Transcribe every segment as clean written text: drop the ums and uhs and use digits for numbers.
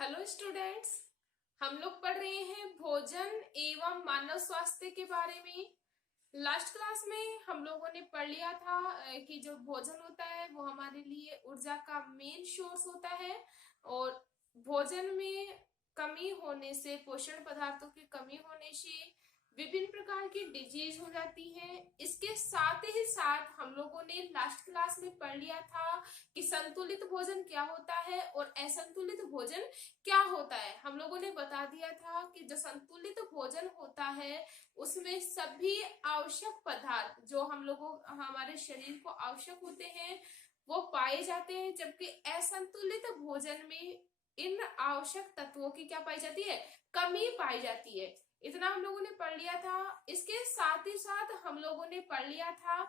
Hello students, हम लोग पढ़ रहे हैं भोजन एवं मानव स्वास्थ्य के बारे में। लास्ट क्लास में हम लोगों ने पढ़ लिया था कि जो भोजन होता है वो हमारे लिए ऊर्जा का मेन सोर्स होता है और भोजन में कमी होने से, पोषण पदार्थों की कमी होने से विभिन्न प्रकार की डिजीज हो जाती है। इसके साथ ही साथ हम लोगों ने लास्ट क्लास में पढ़ लिया था कि संतुलित भोजन क्या होता है और असंतुलित भोजन क्या होता है। हम लोगों ने बता दिया था कि जो संतुलित भोजन होता है उसमें सभी आवश्यक पदार्थ जो हम लोगों हमारे शरीर को आवश्यक होते हैं वो पाए जाते हैं, जबकि असंतुलित भोजन में इन आवश्यक तत्वों की क्या पाई जाती है, कमी पाई जाती है। इतना हम लोगों ने पढ़ लिया था। इसके साथ ही साथ हम लोगों ने पढ़ लिया था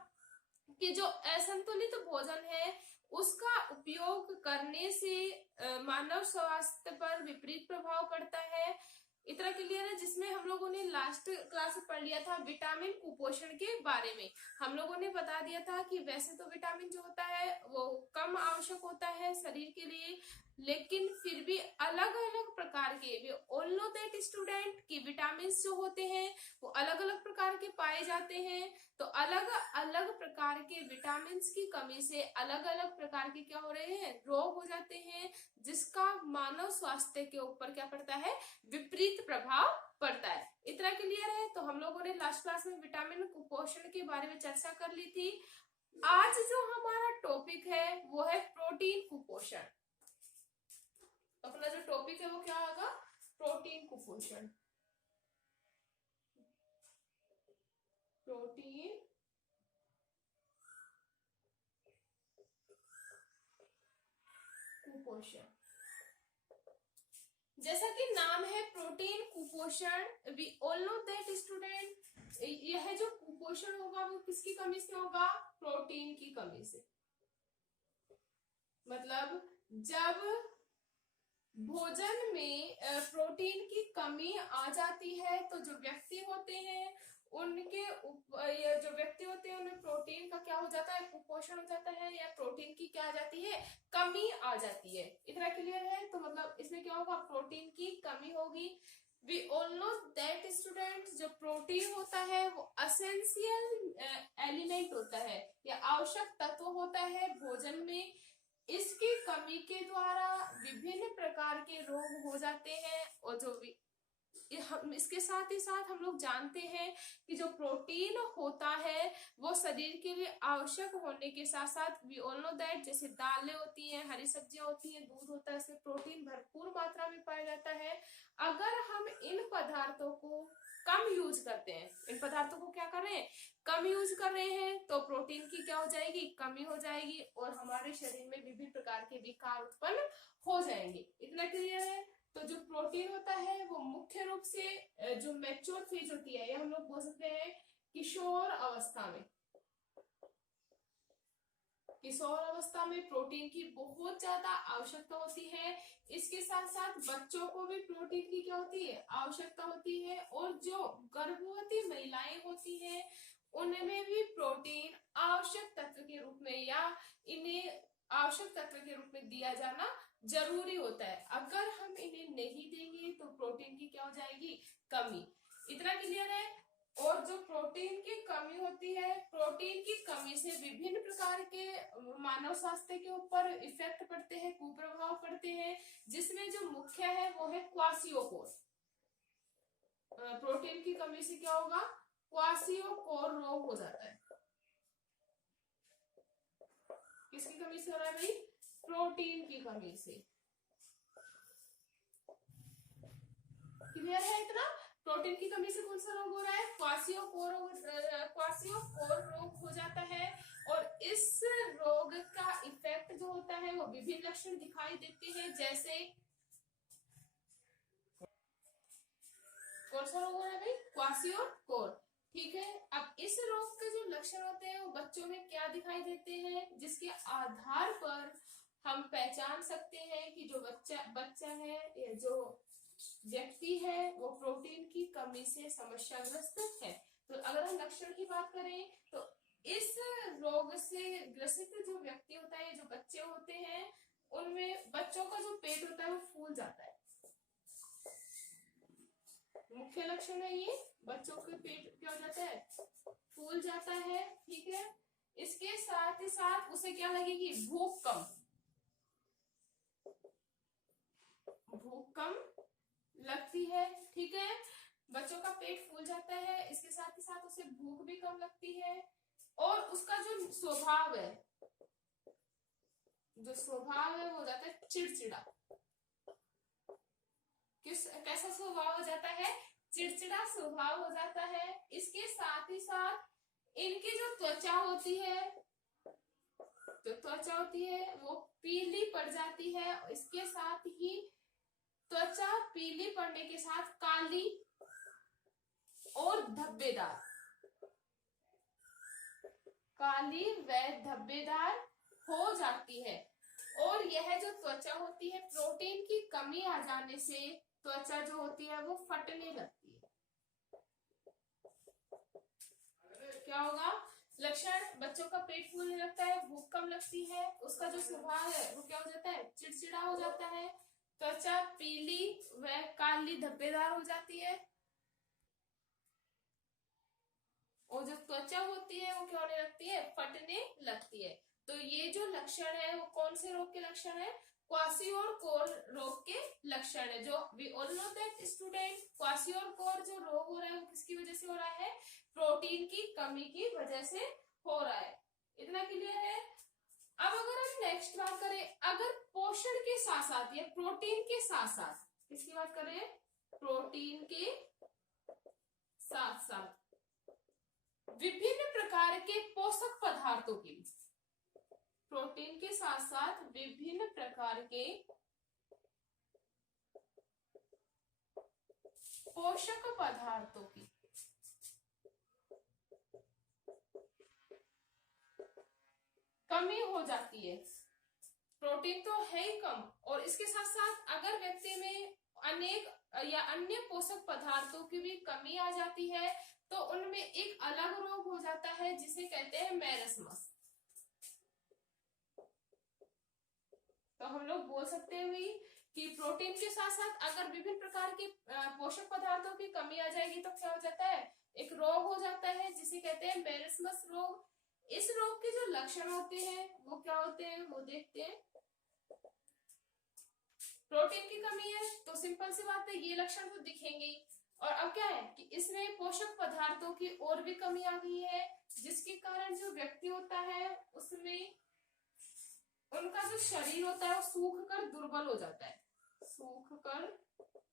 कि जो असंतुलित भोजन है उसका उपयोग करने से मानव स्वास्थ्य पर विपरीत प्रभाव पड़ता है। इतना क्लियर है, जिसमें हम लोगों ने लास्ट क्लास में पढ़ लिया था विटामिन कुपोषण के बारे में। हम लोगों ने बता दिया था कि वैसे तो विटामिन जो होता है वो कम आवश्यक होता है शरीर के लिए, लेकिन फिर भी अलग अलग प्रकार के, we all know that student, कि विटामिन जो होते हैं वो अलग अलग प्रकार के पाए जाते हैं। तो अलग अलग प्रकार के विटामिन की कमी से अलग अलग प्रकार के क्या हो रहे हैं, रोग हो जाते हैं, जिसका मानव स्वास्थ्य के ऊपर क्या पड़ता है, विपरीत प्रभाव पड़ता है। इतना क्लियर है। तो हम लोगों ने लास्ट क्लास में विटामिन कुपोषण के बारे में चर्चा कर ली थी। आज जो हमारा टॉपिक है वो है प्रोटीन कुपोषण। अपना जो टॉपिक है वो क्या होगा, प्रोटीन कुपोषण। प्रोटीन कुपोषण, जैसा कि नाम है प्रोटीन कुपोषण, we all know that student, यह जो कुपोषण होगा वो किसकी कमी से होगा, प्रोटीन की कमी से। मतलब जब भोजन में प्रोटीन की कमी आ जाती है तो जो व्यक्ति होते हैं उनके जो व्यक्ति होते हैं उनमें प्रोटीन का क्या हो जाता है, कुपोषण हो जाता है, या प्रोटीन की क्या आ जाती है, कमी आ जाती है। इतना क्लियर है। तो मतलब इसमें क्या होगा, प्रोटीन की कमी होगी। We all know that student, जो प्रोटीन होता है वो असेंशियल एलिमेंट होता है या आवश्यक तत्व होता है भोजन में। इसकी कमी के द्वारा विभिन्न प्रकार के रोग हो जाते हैं। और जो हम इसके साथ ही साथ हम लोग जानते हैं कि जो प्रोटीन होता है वो शरीर के लिए आवश्यक होने के साथ साथ, वी ऑल नो दैट, जैसे दालें होती हैं, हरी सब्जियां होती हैं, दूध होता है, इसमें प्रोटीन भरपूर मात्रा में पाया जाता है। अगर हम इन पदार्थों को कम यूज करते हैं, इन पदार्थों को क्या कर रहे हैं, कम यूज कर रहे हैं, तो प्रोटीन की क्या हो जाएगी, कमी हो जाएगी और हमारे शरीर में विभिन्न प्रकार के विकार उत्पन्न हो जाएंगे। इतना क्लियर है। तो जो प्रोटीन होता है वो मुख्य रूप से जो मैच्योर फेज होती है, या हम लोग बोल सकते हैं किशोर अवस्था में, किशोर अवस्था में प्रोटीन की बहुत ज्यादा आवश्यकता होती है। इसके साथ साथ बच्चों को भी प्रोटीन की क्या होती है, आवश्यकता होती है। और जो गर्भवती महिलाएं होती हैं उनमें भी प्रोटीन आवश्यक तत्व के रूप में या इन्हें आवश्यक तत्व के रूप में दिया जाना जरूरी होता है। अगर हम इन्हें नहीं देंगे तो प्रोटीन की क्या हो जाएगी, कमी। इतना क्लियर है। और जो प्रोटीन की कमी होती है, प्रोटीन की कमी से विभिन्न प्रकार के मानव स्वास्थ्य के ऊपर इफेक्ट पड़ते हैं, कुप्रभाव पड़ते हैं, जिसमें जो मुख्य है वो है क्वासियोकोर। प्रोटीन की कमी से क्या होगा, क्वासियोकोर रोग हो जाता है। किसकी कमी से हो रहा है भाई, प्रोटीन की कमी से। क्लियर है इतना। प्रोटीन की कमी से कौन सा रोग हो रहा है, क्वासियोकोर रोग हो जाता है। और इस रोग का इफेक्ट जो होता है वो विभिन्न लक्षण दिखाई देते हैं, जैसे कौन सा रोग हो रहा है भाई, क्वासियोकोर। ठीक है। अब इस रोग के जो लक्षण होते हैं वो बच्चों में क्या दिखाई देते हैं, जिसके आधार पर हम पहचान सकते हैं कि जो बच्चा है, जो व्यक्ति है, वो प्रोटीन की कमी से समस्याग्रस्त है। तो अगर हम लक्षण की बात करें तो इस रोग से ग्रसित जो व्यक्ति होता है, जो बच्चे होते हैं, उनमें बच्चों का जो पेट होता है वो फूल जाता है। मुख्य लक्षण है ये। बच्चों के पेट क्या हो जाता है, फूल जाता है, ठीक है। इसके साथ ही साथ उसे क्या लगेगी, भूख कम, भूख कम लगती है, ठीक है। बच्चों का पेट फूल जाता है, इसके साथ ही साथ उसे भूख भी कम लगती है, और उसका जो स्वभाव है, जो स्वभाव है वो हो जाता है चिड़चिड़ा। कैसा स्वभाव हो जाता है, चिड़चिड़ा स्वभाव हो जाता है। इसके साथ ही साथ इनकी जो त्वचा होती है, जो त्वचा होती है वो पीली पड़ जाती है। इसके साथ ही त्वचा पीली पड़ने के साथ काली और धब्बेदार, काली व धब्बेदार हो जाती है। और यह जो त्वचा होती है, प्रोटीन की कमी आ जाने से त्वचा जो होती है वो फटने लगती है। क्या होगा लक्षण, बच्चों का पेट फूलने लगता है, भूख कम लगती है, उसका जो स्वभाव है वो क्या हो जाता है, चिड़चिड़ा हो जाता है, त्वचा पीली व काली धब्बेदार हो जाती है, और जो त्वचा होती है वो क्या होने लगती है, फटने लगती है। तो ये जो लक्षण है वो कौन से रोग के लक्षण है, क्वासियोरकोर रोग के लक्षण है। जो we all know that student, kwashiorkor जो रोग हो रहा है वो किसकी वजह से हो रहा है, प्रोटीन की कमी की वजह से हो रहा है। इतना क्लियर है। अब अगर हम नेक्स्ट बात करें, अगर पोषण के साथ साथ या प्रोटीन के साथ साथ, किसकी बात करें, प्रोटीन के साथ साथ विभिन्न प्रकार के पोषक पदार्थों की, प्रोटीन के साथ साथ विभिन्न प्रकार के पोषक पदार्थों की कमी हो जाती है। प्रोटीन तो है ही कम, और इसके साथ साथ अगर व्यक्ति में अनेक या अन्य पोषक पदार्थों की भी कमी आ जाती है तो उनमें एक अलग रोग हो जाता है जिसे कहते हैं मैरस्मस। तो हम लोग बोल सकते हैं कि प्रोटीन के साथ साथ अगर विभिन्न प्रकार के पोषक पदार्थों की कमी आ जाएगी तो क्या हो जाता है, एक रोग हो जाता है जिसे कहते हैं मैरस्मस रोग। इस रोग के जो लक्षण होते हैं वो क्या होते हैं, वो देखते हैं। प्रोटीन की कमी है तो सिंपल सी बात है, ये लक्षण तो दिखेंगे। और अब क्या है कि इसमें पोषक पदार्थों की और भी कमी आ गई है, जिसके कारण जो व्यक्ति होता है उसमें उनका जो शरीर होता है वो सूख कर दुर्बल हो जाता है। सूख कर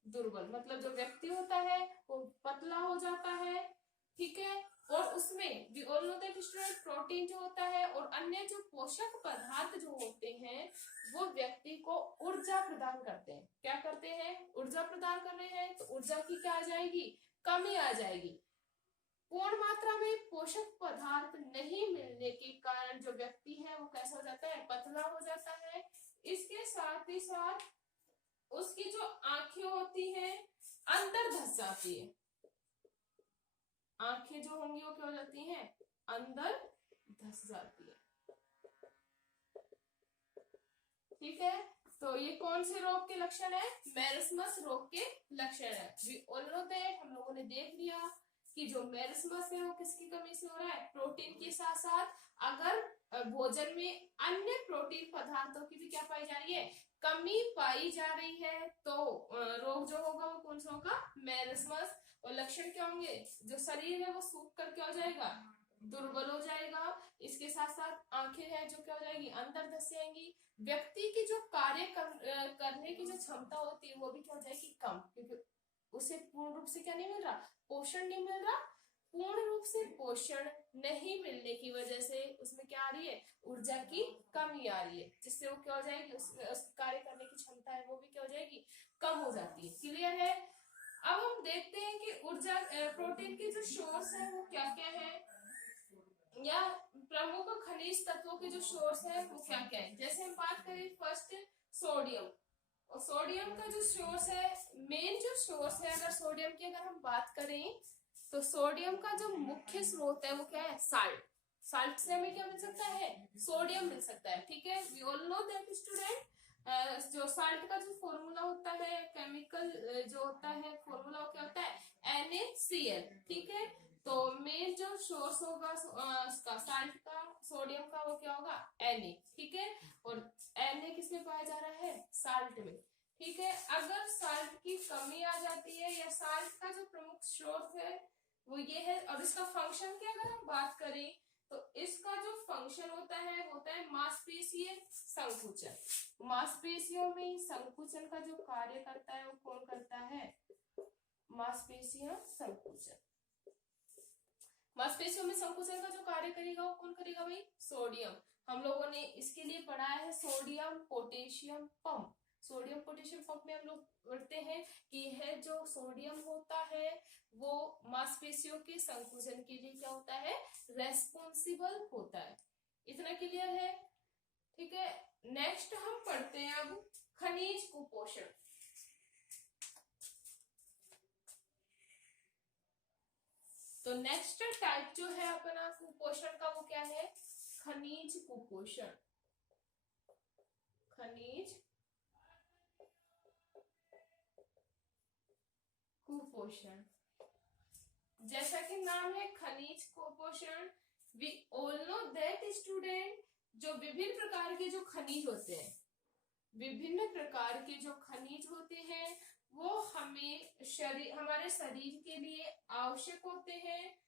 दुर्बल मतलब जो व्यक्ति होता है वो पतला हो जाता है, ठीक है। और उसमें we all know that student, protein जो होता है और अन्य जो पोषक पदार्थ जो होते हैं वो व्यक्ति को ऊर्जा प्रदान करते हैं। क्या करते हैं, ऊर्जा प्रदान कर रहे हैं, तो ऊर्जा की क्या आ जाएगी, कमी आ जाएगी। पूर्ण मात्रा में पोषक पदार्थ नहीं मिलने के कारण जो व्यक्ति है वो कैसा हो जाता है, पतला हो जाता है। इसके साथ ही साथ उसकी जो आंखें होती हैं अंदर धस जाती है, आंखें जो होंगी वो क्या हो जाती हैं, अंदर धस जाती है, ठीक है। तो ये कौन से रोग के लक्षण है, मैरस्मस रोग के लक्षण है। वी ऑल नो दैट, हम लोगों ने देख लिया कि जो मैरस्मस है वो किसकी कमी से हो रहा है, प्रोटीन के साथ साथ अगर भोजन में अन्य प्रोटीन पदार्थों की भी क्या पाई जा रही है, कमी पाई जा रही है, तो रोग जो होगा वो कौन सा होगा, मैरस्मस। और लक्षण क्या होंगे, जो शरीर है वो सूख कर क्या हो जाएगा, दुर्बल हो जाएगा। इसके साथ साथ आंखें हैं जो क्या हो जाएगी, अंदर धस जाएंगी। व्यक्ति की जो कार्य करने की जो क्षमता होती है वो भी क्या हो जाएगी, कम, क्योंकि उसे पूर्ण रूप से क्या नहीं मिल रहा, पोषण नहीं मिल रहा। पूर्ण रूप से पोषण नहीं मिलने की वजह से उसमें क्या आ रही है, ऊर्जा की कमी आ रही है, जिससे वो क्या हो जाएगी, उस कार्य करने की क्षमता है वो भी क्या हो जाएगी, कम हो जाती है। क्लियर है। अब हम देखते हैं कि ऊर्जा प्रोटीन के जो सोर्स है वो क्या क्या है, या प्रमुख खनिज तत्वों के जो सोर्स है वो क्या क्या है। जैसे हम बात करें फर्स्ट सोडियम, और सोडियम का जो सोर्स है, मेन जो सोर्स है, अगर सोडियम की अगर हम बात करें तो सोडियम का जो मुख्य स्रोत है वो क्या है, साल्ट। साल्ट से हमें क्या मिल सकता है, सोडियम मिल सकता है, ठीक है। We all know that student. जो साल्ट का जो फॉर्मूला होता है, केमिकल जो होता है फॉर्मूला क्या होता है, NaCl, ठीक है। तो मेन जो सोर्स होगा उसका साल्ट का, सोडियम का, वो क्या होगा, Na, ठीक है। और Na किसमें पाया जा रहा है, साल्ट में, ठीक है। अगर साल्ट की कमी आ जाती है, या साल्ट का जो प्रमुख स्रोत है वो ये है, और इसका फंक्शन की अगर हम बात करें तो इसका जो फंक्शन होता है मांसपेशीय संकुचन। मांसपेशियों में संकुचन का जो कार्य करता है वो कौन करता है, मांसपेशियों संकुचन। मांसपेशियों में संकुचन का जो कार्य करेगा वो कौन करेगा भाई, सोडियम। हम लोगों ने इसके लिए पढ़ा है sodium potassium pump. Sodium potassium pump में हम लोग पढ़ते हैं कि यह जो सोडियम होता है वो मांसपेशियों के संकुचन के लिए क्या होता है, रेस्पॉन्सिबल होता है। इतना क्लियर है, ठीक है। नेक्स्ट हम पढ़ते हैं अब खनिज कुपोषण। तो नेक्स्ट टाइप जो है अपना कुपोषण का वो क्या है, खनिज कुपोषण। खनिज कुपोषण, जैसा कि नाम है खनिज कुपोषण, we all know that student, जो विभिन्न प्रकार के जो खनिज होते हैं, विभिन्न प्रकार के जो खनिज होते हैं वो हमारे शरीर के लिए आवश्यक होते हैं,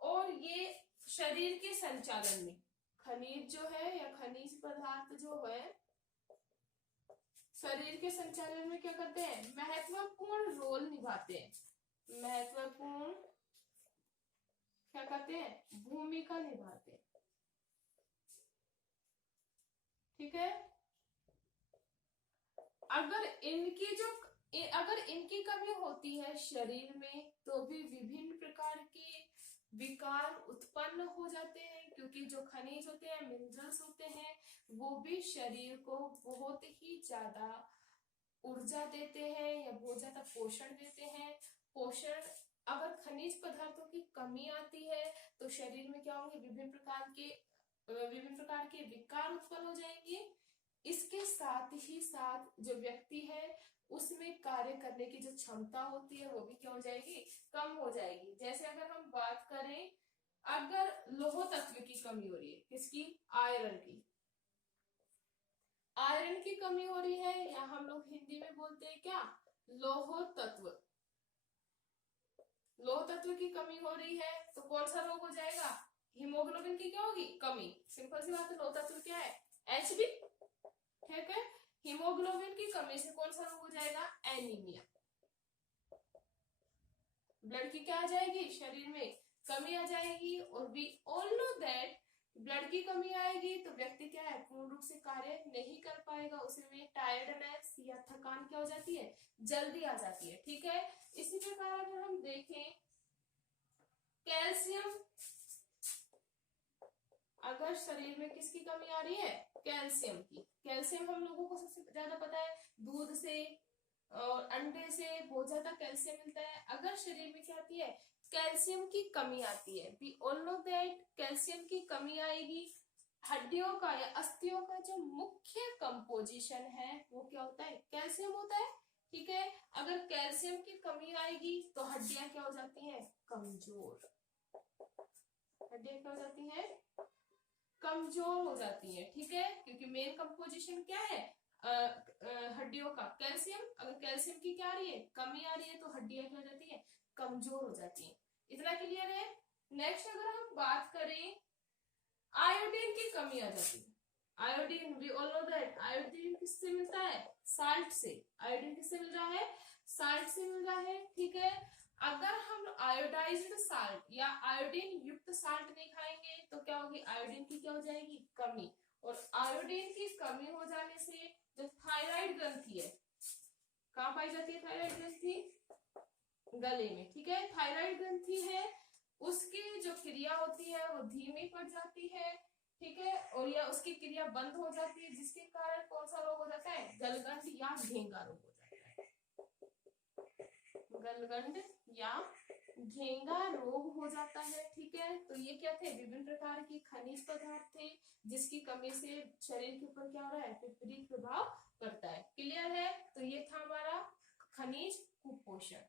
और ये शरीर के संचालन में, खनिज जो है या खनिज पदार्थ जो है शरीर के संचालन में क्या करते हैं, महत्वपूर्ण रोल निभाते हैं, महत्वपूर्ण क्या करते हैं, भूमिका निभाते हैं, ठीक है। अगर इनकी कमी होती है शरीर में तो भी विभिन्न प्रकार के विकार उत्पन्न हो जाते हैं, क्योंकि जो खनिज होते हैं, मिनरल्स होते हैं, वो भी शरीर को बहुत ही ज्यादा ऊर्जा देते हैं या बहुत ज्यादा पोषण देते हैं। पोषण, अगर खनिज पदार्थों की कमी आती है तो शरीर में क्या होंगे, विभिन्न प्रकार के विकार उत्पन्न हो जाएंगे। इसके साथ ही साथ जो व्यक्ति है उसमें कार्य करने की जो क्षमता होती है वो भी क्या हो जाएगी, कम हो जाएगी। जैसे अगर हम बात करें, अगर लौह तत्व की कमी हो रही है, किसकी, आयरन की, आयरन की कमी हो रही है, या हम लोग हिंदी में बोलते हैं क्या, लौह तत्व, लौह तत्व की कमी हो रही है तो कौन सा रोग हो जाएगा, हीमोग्लोबिन की क्या होगी, कमी। सिंपल सी बात है, लौह तत्व क्या है, Hb, ठीक है। हीमोग्लोबिन की कमी से कौन सा रोग हो जाएगा, एनीमिया। ब्लड की क्या आ जाएगी, शरीर में कमी आ जाएगी, और we all know that blood की कमी आएगी तो व्यक्ति क्या है, पूर्ण रूप से कार्य नहीं कर पाएगा, उसमें टायर्डनेस या थकान क्या हो जाती है, जल्दी आ जाती है, ठीक है। इसी प्रकार अगर हम देखें कैल्शियम, अगर शरीर में किसकी कमी आ रही है, कैल्शियम की। कैल्शियम हम लोगों को सबसे ज्यादा पता है दूध से और अंडे से बहुत ज्यादा कैल्शियम मिलता है। अगर शरीर में क्या आती है, कैल्शियम की कमी आती है, we all know that calcium की कमी आएगी, हड्डियों का या अस्थियों का जो मुख्य कंपोजिशन है वो क्या होता है, कैल्शियम होता है, ठीक है। अगर कैल्शियम की कमी आएगी तो हड्डियां क्या हो जाती हैं, कमजोर, हड्डियां क्या हो जाती हैं, कमजोर हो जाती है, ठीक है। क्योंकि मेन कंपोजिशन क्या है हड्डियों का, कैल्शियम। अगर कैल्शियम की क्या आ रही है, कमी आ रही है तो हड्डियां क्या हो जाती है, कमजोर हो जाती है। इतना क्लियर है। नेक्स्ट अगर हम बात करें, आयोडीन की कमी आ जाती है। Iodine, we all know that iodine किससे मिलता है, साल्ट से। आयोडीन किससे मिल रहा है, साल्ट से मिल रहा है, ठीक है। अगर हम आयोडाइज्ड साल्ट या आयोडीन युक्त साल्ट नहीं खाएंगे तो क्या होगी, आयोडीन की क्या हो जाएगी, कमी। और आयोडीन की कमी हो जाने से जो थायराइड ग्रंथि है, कहाँ पाई जाती है थायराइड ग्रंथि, गले में, ठीक है। थायराइड ग्रंथि है, उसकी जो क्रिया होती है वो धीमी पड़ जाती है, ठीक है। और या उसकी क्रिया बंद हो जाती है, जिसके कारण कौन सा रोग हो जाता है, गलगंड या घेंगा रोग हो जाता है। गलगंड या घेंगा रोग हो जाता है, ठीक है। तो ये क्या थे, विभिन्न प्रकार के खनिज पदार्थ थे जिसकी कमी से शरीर के ऊपर क्या हो रहा है, विपरीत प्रभाव करता है। क्लियर है? तो ये था हमारा खनिज कुपोषण।